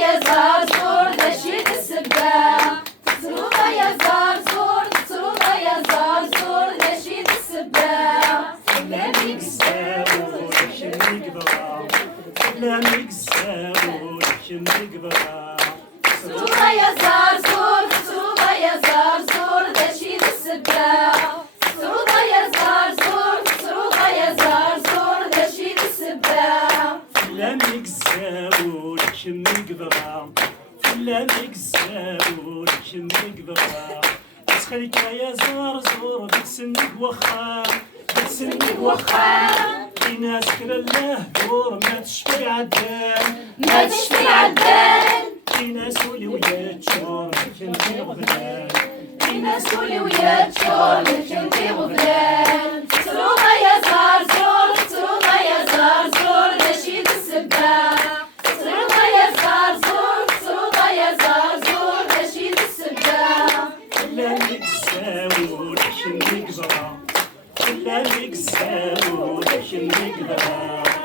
يا زرزور نشيد السباع تسروطة يا زرزور تسروطة يا زرزور نشيد السباع لاميك الزاور شمي قبرة لاميك الزاور شمي قبرة تسروطة يا زرزور تسروطة يا زرزور نشيد السباع تسروطة يا زرزور تسروطة يا زرزور نشيد السباع لاميك الزاور شمي قبرة لاميك الزاور شمي قبرة تسخلك يا زرزور بتسنك وخا بتسنك وخا في ناس كلا دور ما تشفي عدان ما تشفي عدان في ناس ولويات شور كنتي غفلان في ناس ولويات شور كنتي غفلان تسروطة يا زرزور تسروطة يا زرزور نشيد السباع تسروطة يا زرزور تسروطة يا زرزور نشيد السباع لاميك الزاور شمي قبرة لاميك الزاور شمي قبرة